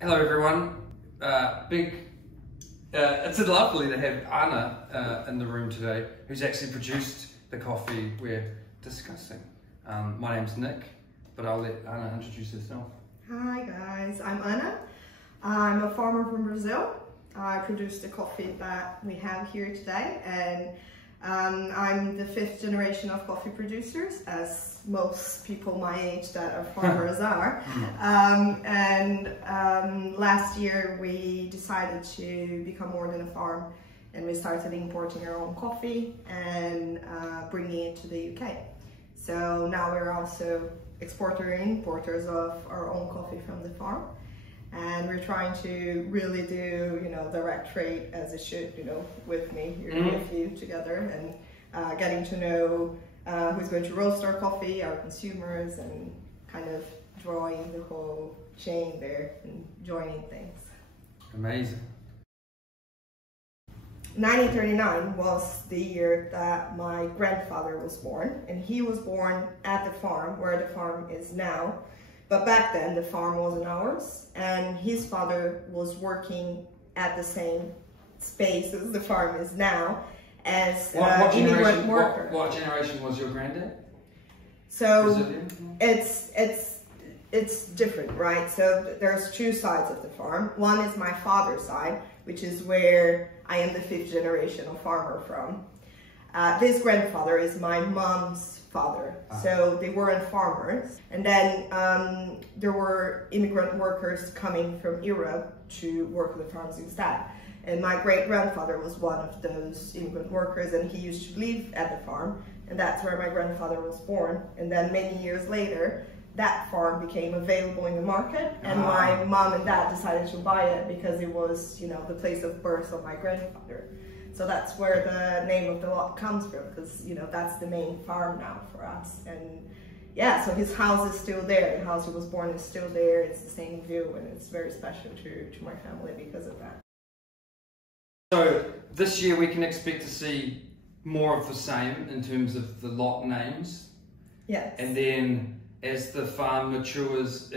Hello everyone. It's lovely to have Ana in the room today, who's actually produced the coffee we're discussing. My name's Nick, but I'll let Ana introduce herself. Hi guys, I'm Ana. I'm a farmer from Brazil. I produce the coffee that we have here today, and I'm the 5th generation of coffee producers, as most people my age that are farmers are. Last year we decided to become more than a farm, and we started importing our own coffee and bringing it to the UK. So now we're also exporters and importers of our own coffee from the farm. And we're trying to really do, direct trade as it should, with me, here with you together, and getting to know who's going to roast our coffee, our consumers, and kind of drawing the whole chain there and joining things. Amazing. 1939 was the year that my grandfather was born, and he was born at the farm where the farm is now. But back then the farm wasn't ours, and his father was working at the same space as the farm is now as what immigrant worker. What generation was your granddad? So Brazilian? it's different, right? So there's two sides of the farm. One is my father's side, which is where I am the 5th generation of farmer from. This grandfather is my mom's father, so they weren't farmers. And then there were immigrant workers coming from Europe to work the farms instead. And my great-grandfather was one of those immigrant workers, and he used to live at the farm, and that's where my grandfather was born. And then many years later, that farm became available in the market, and my mom and dad decided to buy it because it was, the place of birth of my grandfather. So that's where the name of the lot comes from, because that's the main farm now for us. And yeah, so his house is still there. The house he was born is still there. It's the same view, and it's very special to my family because of that. So this year we can expect to see more of the same in terms of the lot names. Yes. And then as the farm matures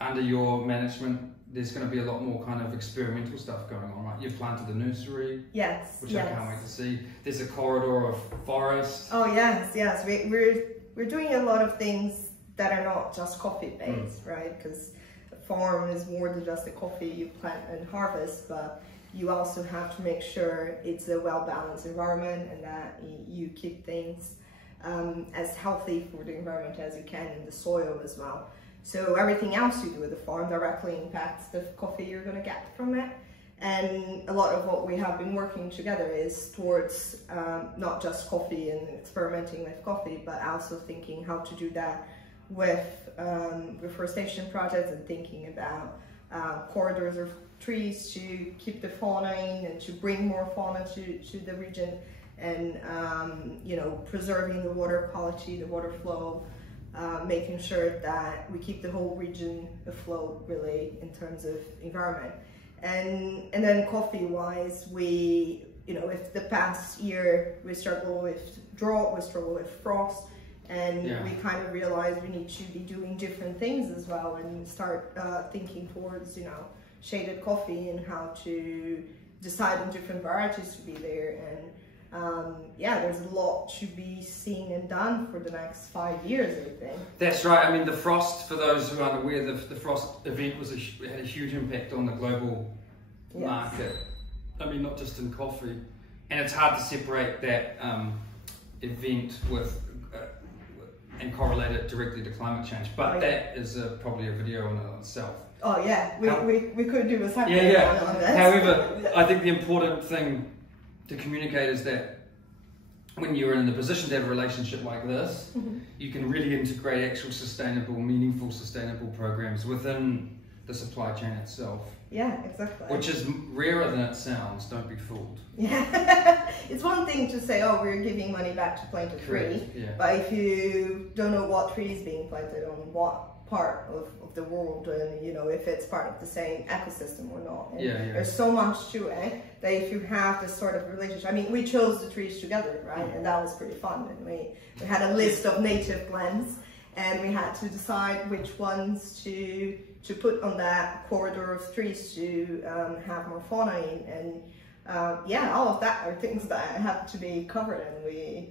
under your management, there's going to be a lot more kind of experimental stuff going on, right? You've planted the nursery, which I can't wait to see. There's a corridor of forest. Oh yes. We're doing a lot of things that are not just coffee based, right? Because a farm is more than just the coffee you plant and harvest, but you also have to make sure it's a well-balanced environment and that you keep things as healthy for the environment as you can, and the soil as well. So everything else you do with the farm directly impacts the coffee you're going to get from it. And a lot of what we have been working together is towards not just coffee and experimenting with coffee, but also thinking how to do that with reforestation projects, and thinking about corridors of trees to keep the fauna in and to bring more fauna to the region, and preserving the water quality, the water flow, making sure that we keep the whole region afloat, really, in terms of environment. And then coffee wise, we, if the past year we struggle with drought, we struggle with frost, and we kind of realized we need to be doing different things as well, and start thinking towards, shaded coffee and how to decide on different varieties to be there. And there's a lot to be seen and done for the next 5 years, I think. That's right. I mean, the frost, for those who aren't aware, the frost event had a huge impact on the global market. I mean, not just in coffee. And it's hard to separate that event with and correlate it directly to climate change. But that is probably a video in itself. Oh yeah, we could do a separate one on this. However, I think the important thing to communicate is that when you're in the position to have a relationship like this, you can really integrate actual meaningful sustainable programs within the supply chain itself. Yeah, exactly. Which is rarer than it sounds, don't be fooled. Yeah, it's one thing to say, oh, we're giving money back to plant a tree, but if you don't know what tree is being planted on what part of the world, and if it's part of the same ecosystem or not. And there's so much to it that if you have this sort of relationship, I mean, we chose the trees together, right? And that was pretty fun. And we had a list of native blends, and we had to decide which ones to put on that corridor of trees to have more fauna in, and yeah, all of that are things that have to be covered, and we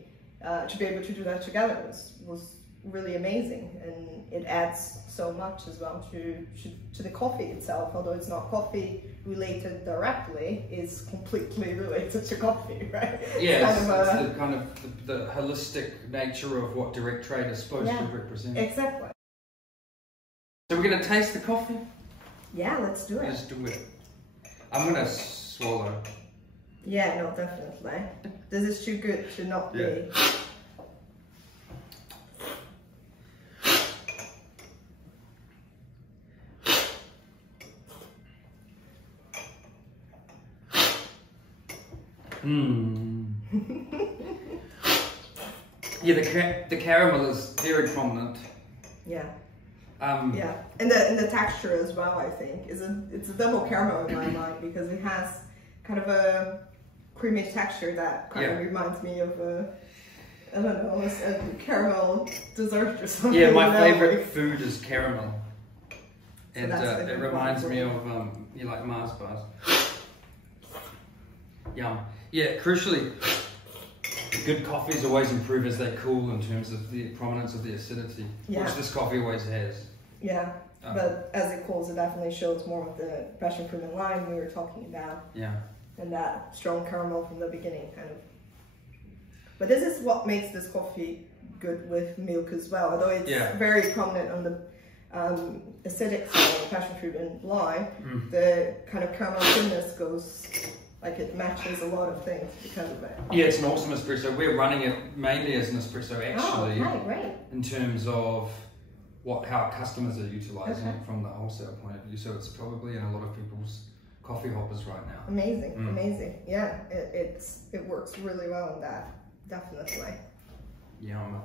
to be able to do that together was really amazing, and it adds so much as well to the coffee itself. Although it's not coffee related directly, is completely related to coffee, right? Yeah, it's the kind of the holistic nature of what direct trade is supposed to represent. Exactly. So we're going to taste the coffee? Yeah, let's do it. Let's do it. I'm going to swallow. Yeah, no, definitely. This is too good to not be. Yeah, the caramel is very prominent. Yeah. Yeah, and the texture as well, I think, it's a double caramel in my mind, because it has kind of a creamy texture that kind of reminds me of I don't know, a caramel dessert or something. Yeah, my favorite food is caramel, and so it reminds me of you like Mars bars. Yum. Yeah, crucially, good coffees always improve as they cool in terms of the prominence of the acidity, which this coffee always has. Yeah, but as it cools, it definitely shows more of the passionfruit and lime we were talking about. Yeah. And that strong caramel from the beginning, kind of. But this is what makes this coffee good with milk as well, although it's very prominent on the acidic side, passionfruit and lime. The kind of caramel thinness goes, like, it matches a lot of things because of it. Yeah, it's an awesome espresso. We're running it mainly as an espresso, actually. Oh, right. In terms of how customers are utilising it from the wholesale point of view. So it's probably in a lot of people's coffee hoppers right now. Amazing, amazing. Yeah, it works really well in that, definitely. Yum.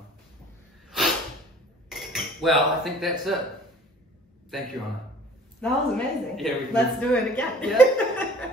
Well, I think that's it. Thank you, Anna. That was amazing. Yeah, let's do it again. Yeah.